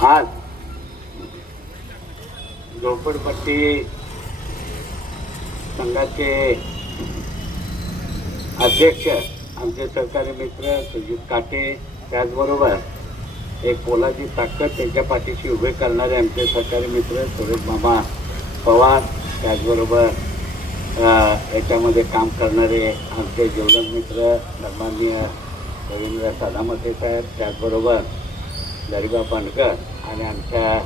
आज झोपडपट्टी संघाचे अध्यक्ष आमचे सहकारी मित्र सुजित काटे त्याचबरोबर एक पोलाची ताकद त्यांच्या पाठीशी उभे करणारे आमचे सहकारी मित्र सुरेश मामा पवार त्याचबरोबर याच्यामध्ये काम करणारे आमचे जीवलग मित्र सन्माननीय रवींद्र सादामते साहेब त्याचबरोबर गरिबा पांडकर आणि आमच्या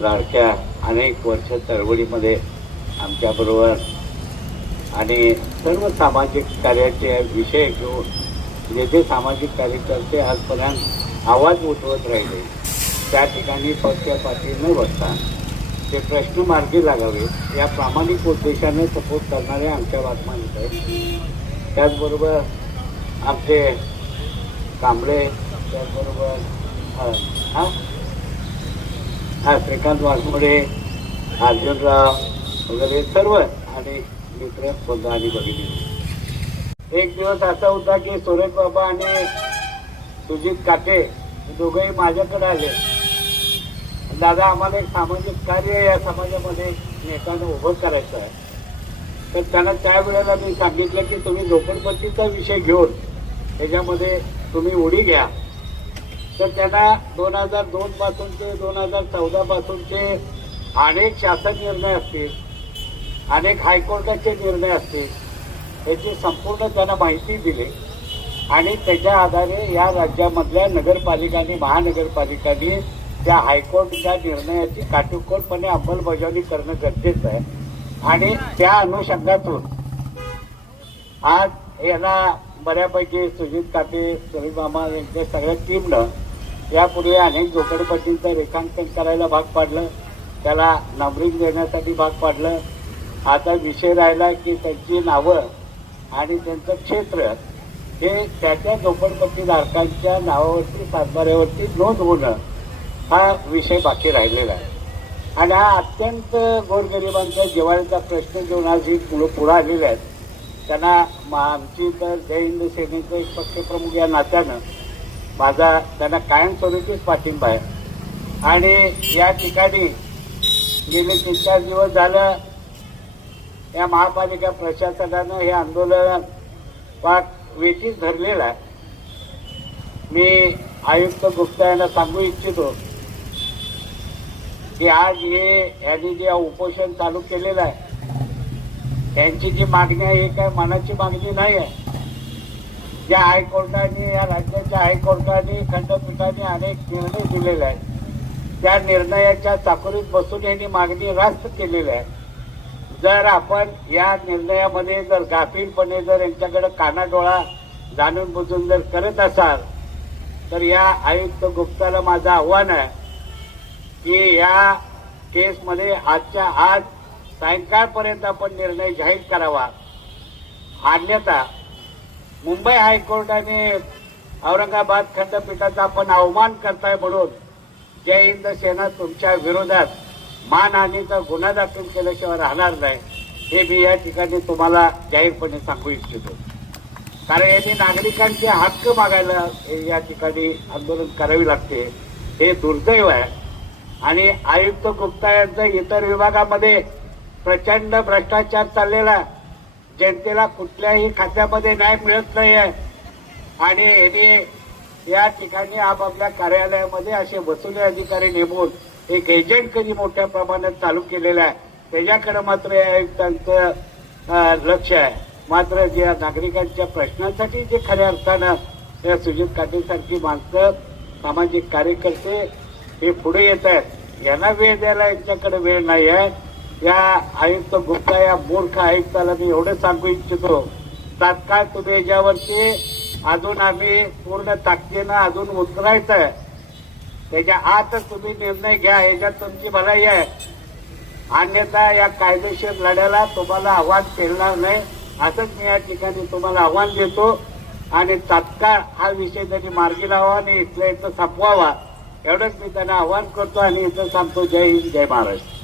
लाडक्या अनेक वर्ष चळवळीमध्ये आमच्याबरोबर आणि सर्व सामाजिक कार्याचे विषय घेऊन जे जे सामाजिक कार्यकर्ते आजपर्यंत आवाज उठवत राहिले त्या ठिकाणी पक्षपाती न बसता ते प्रश्न मार्गी लागावे या प्रामाणिक उद्देशाने सपोर्ट करणारे आमच्या बातम्यांत त्याचबरोबर आमचे कांबळे त्याचबरोबर हा हां? श्रीकांत वाघमोडे अर्जुनराव वगैरे सर्व आणि मित्र बंधू आणि भगिनी. एक दिवस असा होता की सुरेश बाबा आणि सुजित काटे दोघंही माझ्याकडे आले. दादा आम्हाला एक सामाजिक कार्य या समाजामध्ये एकानं उभं करायचं आहे. तर त्यांना त्या वेळेला मी सांगितलं की तुम्ही झोपडपट्टीचा विषय घेऊन त्याच्यामध्ये तुम्ही उडी घ्या. तर त्यांना दोन हजार दोन पासूनचे दोन हजार चौदा पासूनचे अनेक शासन निर्णय असतील अनेक हायकोर्टाचे निर्णय असतील याची संपूर्ण त्यांना माहिती दिली. आणि त्याच्या आधारे या राज्यामधल्या नगरपालिकांनी महानगरपालिकांनी त्या हायकोर्टच्या निर्णयाची काटेकोरपणे अंमलबजावणी करणं गरजेचं आहे. आणि त्या अनुषंगातून आज याला बऱ्यापैकी सुजित काटे सुरेश मामा यांच्या सगळ्या टीमनं यापूर्वी अनेक झोपडपट्टींचं रेखांकन करायला भाग पाडलं. त्याला नंबरिंग देण्यासाठी भाग पाडलं. आता विषय राहिला की त्यांची नावं आणि त्यांचं क्षेत्र हे त्या त्या झोपडपट्टीधारकांच्या नावावरती सातबाऱ्यावरती नोंद होणं हा विषय बाकी राहिलेला आहे. आणि हा अत्यंत गोरगरिबांचा जिव्हाळ्याचा प्रश्न घेऊन आज ही मुलं पुढं आलेली आहेत. त्यांना मा- आमची तर जय हिंद सेनेचं एक पक्षप्रमुख या नात्यानं माझा त्यांना कायमस्वरूपीच पाठिंबा आहे. आणि या ठिकाणी गेले तीन चार दिवस झालं या महापालिका प्रशासनानं हे आंदोलन पाक वेचीच धरलेलं आहे. मी आयुक्त गुप्ता यांना सांगू इच्छितो की आज हे यांनी जे उपोषण चालू केलेलं आहे. त्यांची जी मागणी आहे ही काय मनाची मागणी नाही आहे. या हायकोर्टाने या राज्याच्या हायकोर्टाने खंडपीठाने अनेक निर्णय दिलेले आहेत. त्या निर्णयाच्या चाकोरीत बसून यांनी मागणी रास्त केलेली आहे. जर आपण या निर्णयामध्ये जर गाफीलपणे जर यांच्याकडे कानाडोळा जाणून बुजून जर करत असाल तर या आयुक्त गुप्ताला माझं आव्हान आहे की या केसमध्ये आजच्या आज सायंकाळपर्यंत आपण निर्णय जाहीर करावा. अन्यथा मुंबई हायकोर्टाने औरंगाबाद खंडपीठाचा आपण अवमान करताय म्हणून जय हिंद सेना तुमच्या विरोधात मानहानीचा गुन्हा दाखल केल्याशिवाय राहणार नाही हे मी या ठिकाणी तुम्हाला जाहीरपणे सांगू इच्छितो. कारण यांनी नागरिकांचे हक्क मागायला या ठिकाणी आंदोलन करावी लागते हे दुर्दैव आहे. आणि आयुक्त गुप्ता यांचं इतर विभागामध्ये प्रचंड भ्रष्टाचार चाललेला जनतेला कुठल्याही खात्यामध्ये न्याय मिळत नाही आहे आणि यांनी या ठिकाणी आपापल्या कार्यालयामध्ये असे वसुली अधिकारी नेमून एक एजंट कधी मोठ्या प्रमाणात चालू केलेला आहे. त्याच्याकडे मात्र या आयुक्तांचं लक्ष आहे. मात्र या नागरिकांच्या प्रश्नांसाठी जे खऱ्या अर्थानं त्या सुजित काटेसारखी माणसं सामाजिक कार्यकर्ते हे पुढे येत आहेत. यांना वेळ द्यायला यांच्याकडे वेळ नाही आहे. या आयुक्त गुप्ता या मूर्ख आयुक्ताला मी एवढं सांगू इच्छितो तात्काळ तुम्ही याच्यावरती अजून आम्ही पूर्ण ताकदीनं अजून उतरायचं आहे. त्याच्या आतच तुम्ही निर्णय घ्या याच्यात तुमची भलाई आहे. अन्यथा या कायदेशीर लढ्याला तुम्हाला आव्हान पेलणार नाही असंच मी या ठिकाणी तुम्हाला आव्हान देतो. आणि तात्काळ हा विषय त्यांनी मार्गी लावा आणि इथल्या इथं संपवावा. एवढंच मी त्यांना आव्हान करतो आणि इथं सांगतो जय हिंद जय महाराष्ट्र.